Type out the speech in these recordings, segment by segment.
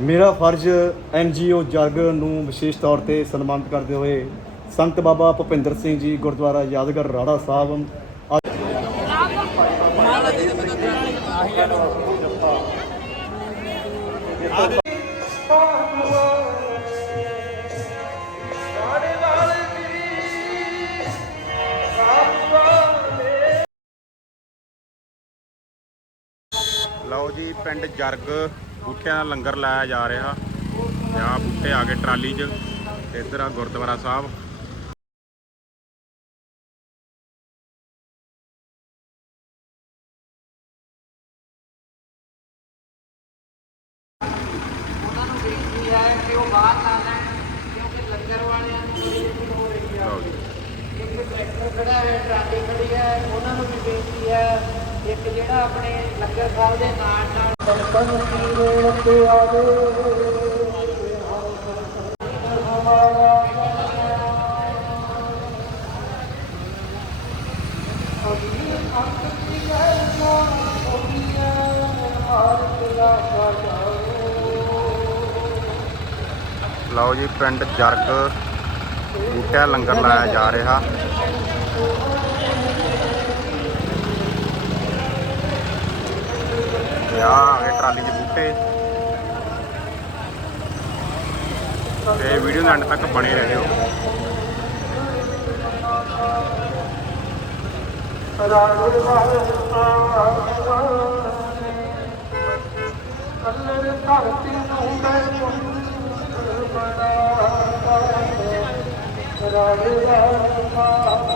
ਮੇਰਾ ਫਰਜ਼ ਐਨਜੀਓ ਜਗ ਨੂੰ ਵਿਸ਼ੇਸ਼ ਤੌਰ ਤੇ ਸਨਮਾਨਿਤ ਕਰਦੇ ਹੋਏ ਸੰਤ ਬਾਬਾ ਭੁਪਿੰਦਰ ਸਿੰਘ ਜੀ ਗੁਰਦੁਆਰਾ ਯਾਦਗਾਰ ਰਾੜਾ ਸਾਹਿਬ। ਲਓ ਜੀ, ਪਿੰਡ ਜਰਗ ਬੂਟਿਆਂ ਦਾ ਲੰਗਰ ਲਾਇਆ ਜਾ ਰਿਹਾ। ਤੇ ਆਹ ਬੂਟੇ ਆ ਗਏ ਟਰਾਲੀ 'ਚ। ਤੇ ਇੱਧਰ ਆ ਗੁਰਦੁਆਰਾ ਸਾਹਿਬ ਉਹਨਾਂ ਨੂੰ ਬੇਨਤੀ ਹੈ ਕਿ ਉਹ ਬਾਹਰ ਨਾ ਲੈਣ ਕਿਉਂਕਿ ਲੰਗਰ ਵਾਲਿਆਂ ਨੂੰ ਬੜੀ ਦਿੱਕਤ ਹੋ ਰਹੀ ਹੈ ਲਓ ਜੀ ਇੱਕ ਟਰੈਕਟਰ ਖੜਾ ਹੈ ਟਰਾਲੀ ਖੜੀ ਹੈ ਉਹਨਾਂ ਨੂੰ ਵੀ ਬੇਨਤੀ ਹੈ ਇੱਕ ਜਿਹੜਾ ਆਪਣੇ ਲੰਗਰ ਸਾਹਿਬ ਦੇ ਨਾਲ ਨਾਲ ਦਰਸ਼ਨ ਕੀਰਣ ਤੇ ਆਵੇ ਲਓ ਜੀ ਪਿੰਡ ਜਰਗ ਬੂਟਿਆਂ ਲੰਗਰ ਲਾਇਆ ਜਾ ਰਿਹਾ। ਤੇ ਆਹ ਆ ਗਏ ਟਰਾਲੀ ਦੇ ਬੂਟੇ। ਤੇ ਵੀਡੀਓ ਦੇ ਅੰਤ ਤੱਕ ਬਣੇ ਰਹਿਓ। ਕਲਰ ਧਰਤੀ ਨੂੰ ਮੈਂ ਚੁੰਮ ਬਣਾ ਰਾੜੇ ਰਾੜੇ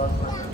first one.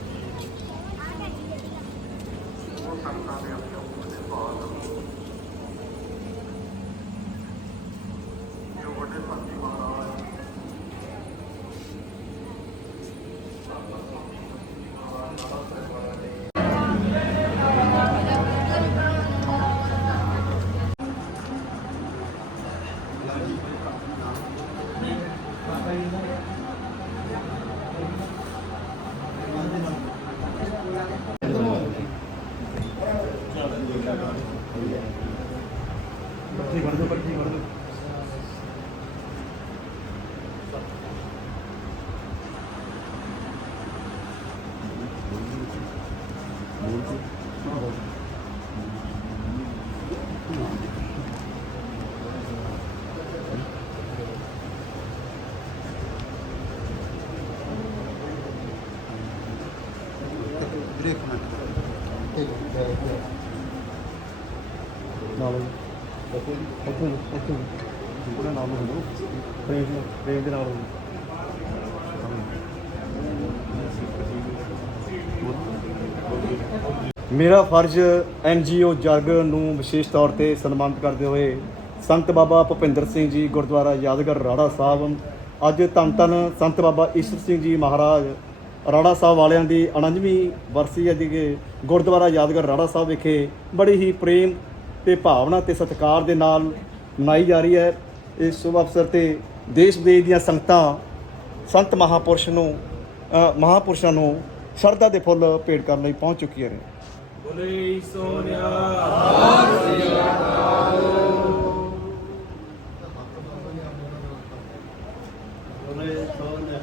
ਮੇਰਾ ਫਰਜ਼ ਐਨ ਜੀ ਓ ਬੱਚੇ ਨੂੰ ਵਿਸ਼ੇਸ਼ ਤੌਰ ਤੇ ਸਨਮਾਨਿਤ ਕਰਦੇ ਹੋਏ ਸੰਤ ਬਾਬਾ ਭੁਪਿੰਦਰ ਸਿੰਘ ਜੀ ਗੁਰਦੁਆਰਾ ਯਾਦਗਾਰ ਰਾੜਾ ਸਾਹਿਬ ਅੱਜ ਧੰਨ ਧੰਨ ਸੰਤ ਬਾਬਾ ਈਸ਼ਰ ਸਿੰਘ ਜੀ ਮਹਾਰਾਜ ਰਾੜਾ ਸਾਹਿਬ ਵਾਲਿਆਂ ਦੀ 49ਵੀਂ ਵਰਸੀ ਅੱਜ ਕਿ ਗੁਰਦੁਆਰਾ ਯਾਦਗਾਰ ਰਾੜਾ ਸਾਹਿਬ ਵਿਖੇ ਬੜੀ ਹੀ ਪ੍ਰੇਮ ਤੇ ਭਾਵਨਾ ਤੇ ਸਤਿਕਾਰ ਦੇ ਨਾਲ ਮਨਾਈ ਜਾ ਰਹੀ ਹੈ। ਇਸ ਸ਼ੁਭ ਅਵਸਰ ਤੇ ਦੇਸ਼ ਵਿਦੇਸ਼ ਦੀਆਂ ਸੰਗਤਾਂ ਸੰਤ ਮਹਾਪੁਰਸ਼ ਨੂੰ ਮਹਾਪੁਰਸ਼ਾਂ ਨੂੰ ਸ਼ਰਧਾ ਦੇ ਫੁੱਲ ਭੇਟ ਕਰਨ ਲਈ ਪਹੁੰਚ ਚੁੱਕੀਆਂ ਨੇ।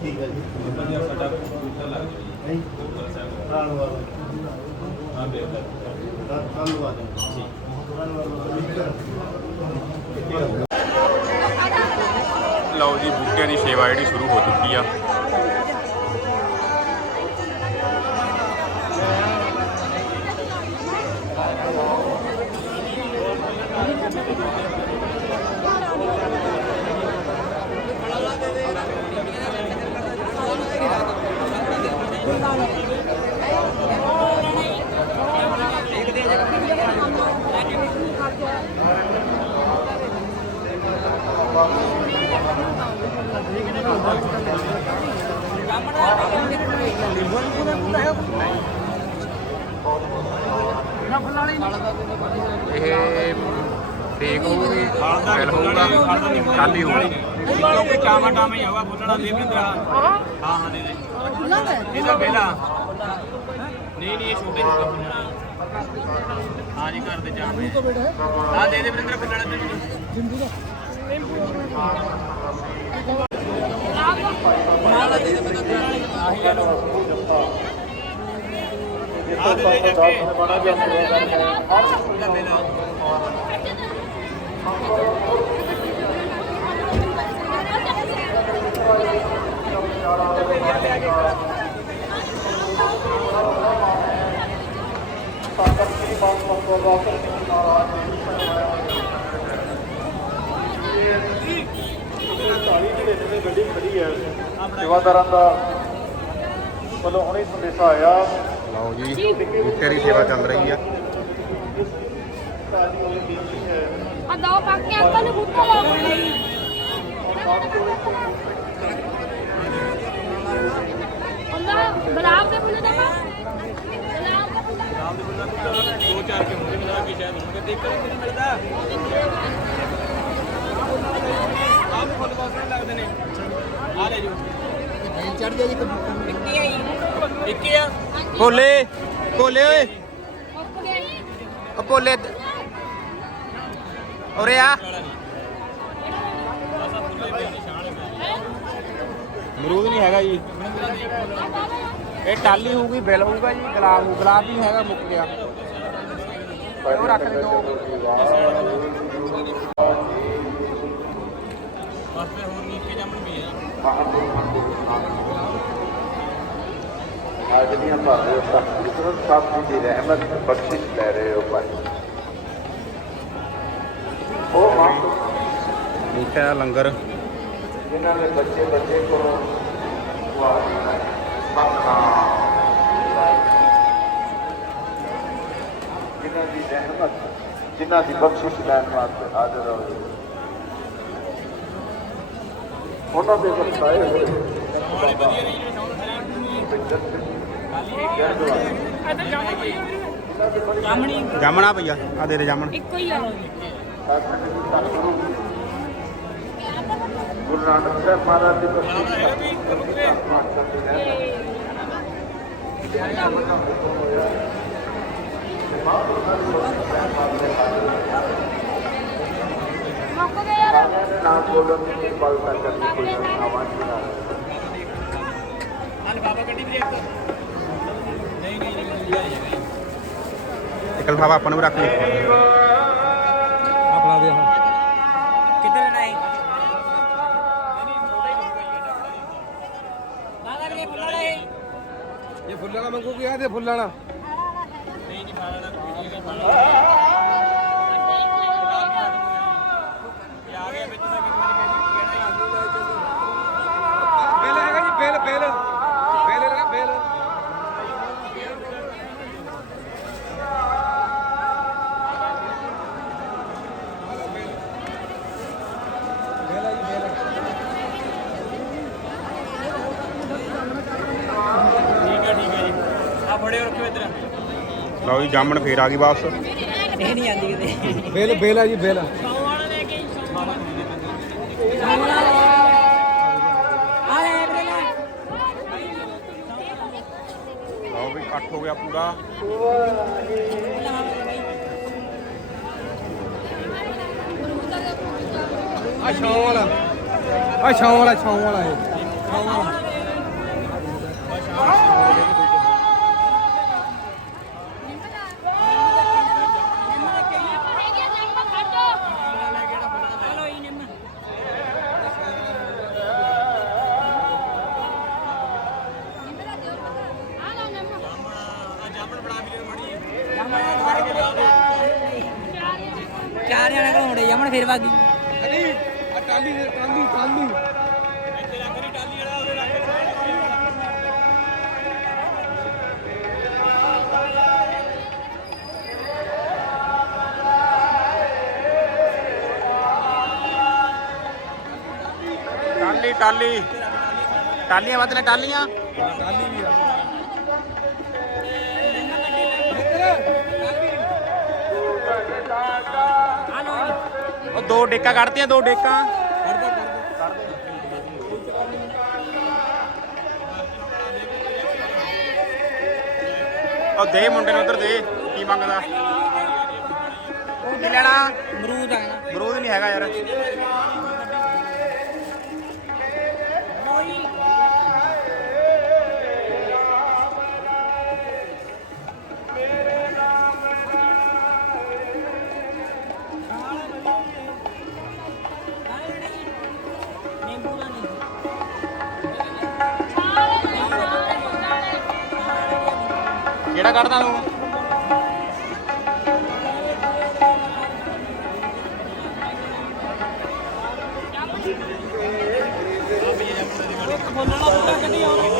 ਠੀਕ ਹੈ ਜੀ ਨਹੀਂ ਧੰਨਵਾਦ ਧੰਨਵਾਦ ਲਓ ਜੀ ਬੂਟਿਆਂ ਦੀ ਸੇਵਾ ਜਿਹੜੀ ਸ਼ੁਰੂ ਹੋ ਚੁੱਕੀ ਆ। ਇਹ ਫੇਕ ਹੋਊਗੀ ਫੈਲ ਹੋਊਗਾ ਖਾਲੀ ਹੋਊਗਾ ਕਿਉਂਕਿ ਟਾਮਾ ਟਾਮਾ ਹੀ ਆਵਾ ਬੋਲਣਾ ਦੇ ਵੀ ਹਾਂ ਹਾਂ ਹਾਂ ਦੇ ਦੇ ਇਹਦਾ ਪਹਿਲਾ ਨਹੀਂ ਨਹੀਂ ਇਹ ਛੋਟੇ ਛੋਟੇ ਬੋਲਣਾ ਹਾਂ ਜੀ ਘਰ ਦੇ ਜਾਮੇ ਹਾਂ ਦੇ ਦੇ ਵਰਿੰਦਰ ਬੋਲਣਾ ਦੇ ਦੇ ਗੱਡੀ ਖੜੀ ਹੈ। ਸੇਵਾਦਾਰਾਂ ਦਾ ਵੱਲੋਂ ਹੁਣੇ ਸੰਦੇਸ਼ਾ ਆਇਆ। ਲਓ ਜੀ ਬੂਟਿਆਂ ਦੀ ਸੇਵਾ ਚੱਲ ਰਹੀ ਆ। ਆ ਦੋ ਪਾਕੇ ਅੰਕਲ ਨੂੰ ਬੁੱਕਾ ਲਾ ਉਹਨਾਂ ਗੁਲਾਬ ਦੇ ਫੁੱਲ ਦਾ ਗੁਲਾਬ ਦੇ ਫੁੱਲ ਦੋ ਚਾਰ ਕੇ ਹੋਣਗੇ ਮੈਨੂੰ ਕੀ ਸ਼ਾਇਦ ਹੋਣਗੇ। ਦੇਖ ਕੇ ਨਹੀਂ ਮਿਲਦਾ ਆਪ ਫੁੱਲ ਬਹੁਤ ਸੋਹਣੇ ਲੱਗਦੇ ਨੇ ਆ ਲੈ ਜੋ ਚੜ ਜਾ ਜੀ ਇੱਕੀ ਆ ਜੀ ਆ ਭੋਲੇ ਭੋਲੇ ਓਏ। ਓ ਭੋਲੇ ਉਰੇ ਆ। ਮਰੂਦ ਨਹੀਂ ਹੈਗਾ ਜੀ। ਇਹ ਟਾਲੀ ਹੋਊਗੀ, ਬਿਲ ਹੋਊਗਾ ਜੀ, ਗੁਲਾਬ ਗੁਲਾਬ ਵੀ ਹੈਗਾ ਮੁੱਕ ਗਿਆ। ਉਹ ਰੱਖ ਦੇ ਦੋ ਬਸ ਫਿਰ ਹੋਰ ਨਹੀਂ ਇੱਕੇ ਜਾਮਣ ਵੀ ਹੈ। ਅੱਜ ਦੀਆਂ ਤੁਹਾਨੂੰ ਤਖਤ ਸਾਹਿਬ ਜੀ ਦੀ ਰਹਿਮਤ ਬਖਸ਼ਿਸ਼ ਲੈ ਰਹੇ ਹੋ ਭਾਈ। ਉਹ ਮਾਂ ਬੂਟਿਆਂ ਦਾ ਲੰਗਰ। ਜਿਨ੍ਹਾਂ ਦੇ ਬੱਚੇ ਬੱਚੇ ਕੋ ਮੱਖਾਂ ਜਿਨ੍ਹਾਂ ਦੀ ਰਹਿਮਤ ਜਿਨ੍ਹਾਂ ਦੀ ਬਖਸ਼ਿਸ਼ ਲੈਣ ਵਾਸਤੇ ਹਾਜ਼ਰ ਹੋਏ ਉਹਨਾਂ ਦੇ ਵਰਤਾਏ ਹੋਏ। ਬਾਬਾ ਭੁਪਿੰਦਰ ਸਿੰਘ ਜੀ ਜਾਮਣਾ ਪਈਆ ਆ ਦੇ ਦੇ ਜਾਮਣ। ਇੱਕੋ ਹੀ ਆ ਗੁਰੂ ਨਾਨਕ ਸਾਹਿਬ ਮਹਾਰਾਜ ਦੀ ਬਖਸ਼ਿਸ਼ ਨਾਮ ਬੋਲਣ ਦੀ ਕਿਰਪਾਲਤਾ ਕਰਨੀ ਕੋਈ ਆਵਾਜ਼ ਬਣਾ ਇੱਕ ਲਫਾਫਾ ਆਪਾਂ ਨੂੰ ਵੀ ਰੱਖ ਲਈ। ਆਪਣਾ ਦੇ ਹਾਂ। ਕਿੱਧਰ ਲੈਣਾ ਹੈ ਇਹ ਫੁੱਲਾਂ ਦਾ ਮੰਗੂ ਕੀ ਆ ਤੇ ਫੁੱਲਾਂ ਦਾ ਬਿੱਲ ਜੀ ਜਾਮਣ ਫੇਰ ਆ ਗਈ ਵਾਪਸ। ਬਿੱਲ ਬਿੱਲ ਆ ਜੀ ਬਿੱਲ ਲਓ ਵੀ ਇਕੱਠ ਹੋ ਗਿਆ ਪੂਰਾ। ਆ ਛਾਂ ਵਾਲਾ। ਆ ਛਾਂ ਵਾਲਾ ਛਾਂ ਵਾਲਾ ਇਹ। ਛਾਂ ਵਾਲਾ। ਜਮਣ ਫਿਰ ਵਾਗੀ ਅਲੀ ਆ ਟਾਲੀ ਦੇ ਟਾਲੀ ਟਾਲੀ ਟਾਲੀ ਟਾਲੀ ਟਾਲੀਆਂ ਵੱਧ ਨੇ ਟਾਲੀਆਂ ਟਾਲੀ ਵੀ ਆ। ਉਹ ਦੋ ਡੇਕਾਂ ਕੱਢਤੀਆਂ ਦੋ ਡੇਕਾਂ। ਉਹ ਦੇ ਮੁੰਡੇ ਨੂੰ ਉਧਰ ਦੇ ਕੀ ਮੰਗਦਾ? ਕੀ ਲੈਣਾ? ਅਮਰੂਦ ਆ ਨਾ। ਨਹੀਂ ਹੈਗਾ ਯਾਰ। ਕਿਹੜਾ ਕੱਢਦਾ ਤੂੰ? ਇੱਕ ਫੁੱਲ ਕੱਢੀ ਆਉਣਾ।